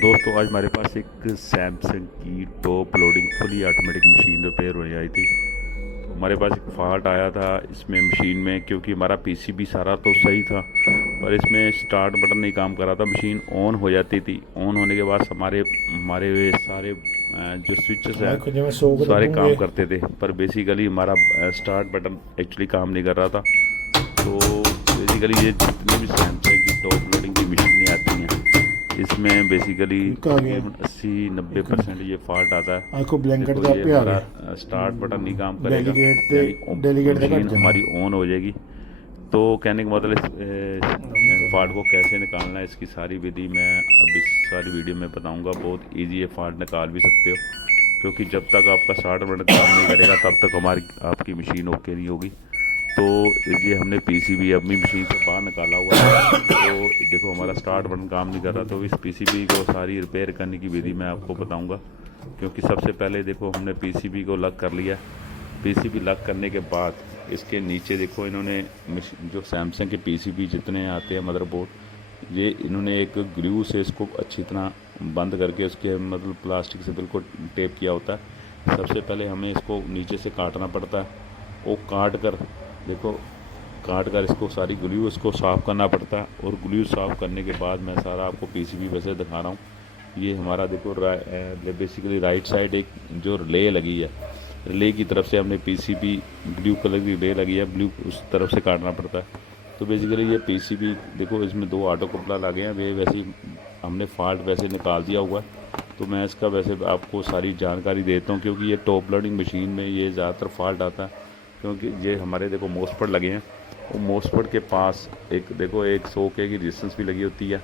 दोस्तों आज हमारे पास एक सैमसंग की top loading fully automatic machine repair होने आई थी। तो हमारे पास एक फॉल्ट आया था इसमें मशीन में, क्योंकि हमारा पीसीबी सारा तो सही था पर इसमें स्टार्ट बटन नहीं काम कर रहा था। मशीन ऑन हो जाती थी, ऑन होने के बाद हमारे हमारे वे सारे जो स्विचेस हाँ हैं कुछ मैं 100 को सारे काम दबूंगे। करते थे, पर बेसिकली हमारा स्टार्ट बटन एक्चुअली काम नहीं कर रहा था। तो बेसिकली ये जितने भी सैमसंग की टॉप लोडिंग की मशीनें आती हैं इसमें बेसिकली क्विक आ गया। तकरीबन 80 90 एक मिनट परसेंट ये फॉल्ट आता है। आखो ब्लैंकेट देखो का ये पे आ हमारा गया। स्टार्ट बटन नहीं काम करेगा, डेलीगेट से यानी डेलीगेट से कट मशीन जाना। हमारी ऑन हो जाएगी। तो कहने का मतलब इस फॉल्ट को कैसे निकालना है, इसकी सारी विधि मैं अब इस सारी वीडियो में बताऊंगा। बहुत इजी है, फॉल्ट निकाल भी सकते हो, क्योंकि जब तक आपका स्टार्ट बटन काम नहीं करेगा तब तक हमारी आपकी मशीन ओके नहीं होगी। तो ये हमने पीसीबी अपनी मशीन से बाहर निकाला हुआ है। तो देखो हमारा स्टार्ट बटन काम नहीं कर रहा, तो इस पीसीबी को सारी रिपेयर करने की विधि मैं आपको बताऊंगा। क्योंकि सबसे पहले देखो हमने पीसीबी को लग कर लिया। पीसीबी लग करने के बाद इसके नीचे देखो इन्होंने जो सैमसंग के पीसीबी जितने आते हैं मदरबोर्ड, ये इन्होंने एक ग्लू से इसको अच्छी तरह बंद करके उसके मतलब प्लास्टिक से बिल्कुल टेप किया होता है। सबसे पहले हमें इसको नीचे से काटना पड़ता है। वो काट कर देखो, काट कर इसको सारी ग्लू इसको साफ़ करना पड़ता है। और ग्लू साफ़ करने के बाद मैं सारा आपको पीसीबी वैसे दिखा रहा हूँ। ये हमारा देखो बेसिकली राइट साइड एक जो रिले लगी है, रिले की तरफ से हमने पीसीबी ब्लू कलर की रिले लगी है, ब्लू उस तरफ से काटना पड़ता है। तो बेसिकली ये पीसीबी देखो इसमें 2 ऑटो कपलर लगे हैं, वे वैसे ही हमने फॉल्ट वैसे निकाल दिया हुआ है। तो मैं इसका वैसे आपको सारी जानकारी देता हूँ, क्योंकि ये टॉप लोडिंग मशीन में ये ज़्यादातर फॉल्ट आता है। क्योंकि ये हमारे देखो मोसपट लगे हैं, वो मोसपट के पास एक देखो एक 100 के की रेजिस्टेंस भी लगी होती है।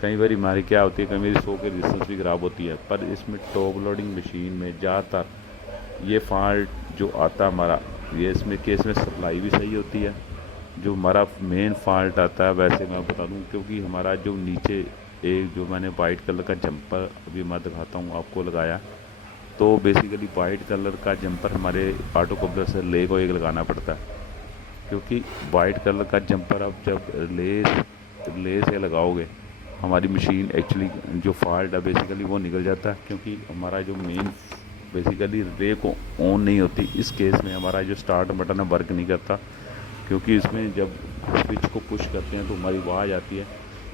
कई बार हमारी क्या होती है, कई बार 100 के रेजिस्टेंस भी ख़राब होती है। पर इसमें टॉप लोडिंग मशीन में ज़्यादातर ये फॉल्ट जो आता है हमारा, ये इसमें केस में सप्लाई भी सही होती है। जो हमारा मेन फॉल्ट आता है वैसे मैं बता दूं, क्योंकि हमारा जो नीचे एक जो मैंने वाइट कलर का जंपर अभी मैं दिखाता हूँ आपको लगाया। तो बेसिकली वाइट कलर का जंपर हमारे ऑटो कपलर से ले को एक लगाना पड़ता है। क्योंकि वाइट कलर का जंपर आप जब ले से लगाओगे हमारी मशीन एक्चुअली जो फॉल्ट है बेसिकली वो निकल जाता है। क्योंकि हमारा जो मेन बेसिकली रिले को ऑन नहीं होती, इस केस में हमारा जो स्टार्ट बटन है वर्क नहीं करता। क्योंकि इसमें जब स्विच को पुश करते हैं तो हमारी आवाज़ आती है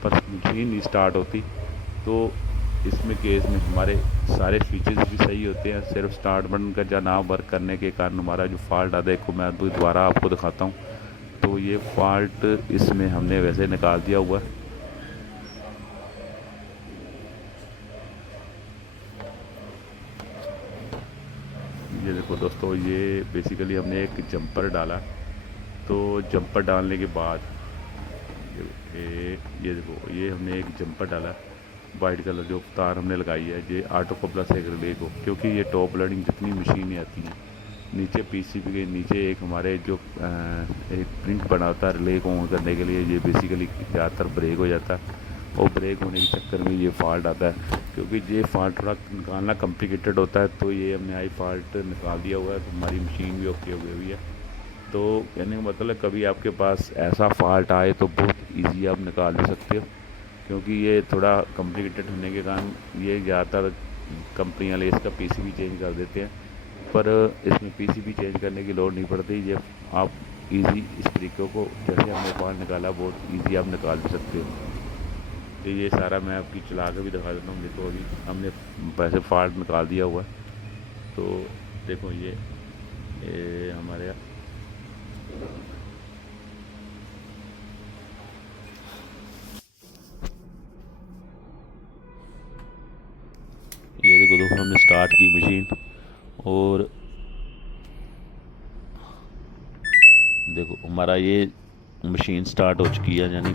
पर मशीन नहीं स्टार्ट होती। तो इसमें केस में हमारे सारे फीचर्स भी सही होते हैं, सिर्फ स्टार्ट बटन का जो ना वर्क करने के कारण हमारा जो फॉल्ट आता है को मैं दोबारा आपको दिखाता हूँ। तो ये फॉल्ट इसमें हमने वैसे निकाल दिया हुआ है। ये देखो दोस्तों, ये बेसिकली हमने एक जंपर डाला। तो जंपर डालने के बाद ये देखो ये हमने एक जंपर डाला वाइट कलर, जो तार हमने लगाई है ये ऑटो कपलर से रिले को। क्योंकि ये टॉप लोडिंग जितनी मशीनें आती हैं नीचे पीसीबी के नीचे एक हमारे जो एक प्रिंट बना होता है रिले को ऑन करने के लिए, ये बेसिकली ज़्यादातर ब्रेक हो जाता है। और ब्रेक होने के चक्कर में ये फॉल्ट आता है। क्योंकि ये फॉल्ट थोड़ा निकालना कॉम्प्लिकेटेड होता है, तो ये हमने आई फॉल्ट निकाल दिया हुआ है। तो हमारी मशीन भी ओके हो गई हुई है। तो कहने का मतलब कभी आपके पास ऐसा फॉल्ट आए तो बहुत इजी आप निकाल भी सकते हो। क्योंकि ये थोड़ा कॉम्प्लिकेटेड होने के कारण ये ज़्यादातर कंपनी वाले इसका पीसीबी चेंज कर देते हैं, पर इसमें पीसीबी चेंज करने की लोड नहीं पड़ती। ये आप इजी इस तरीक़ों को जैसे हमने फॉल्ट निकाला बहुत इजी आप निकाल भी सकते हो। तो ये सारा मैं आपकी चला के भी दिखा देता हूँ। देखो अभी हमने वैसे फॉल्ट निकाल दिया हुआ है। तो देखो ये हमारे ये देखो दोस्तों हमने स्टार्ट की मशीन, और देखो हमारा ये मशीन स्टार्ट हो चुकी है, यानी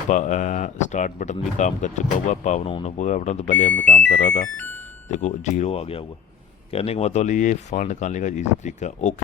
स्टार्ट बटन भी काम कर चुका हुआ, पावर ऑन हुआ बटन तो पहले हमने काम कर रहा था, देखो जीरो आ गया हुआ। कहने का मतलब ये फॉल्ट निकालने का इजी तरीका। ओके।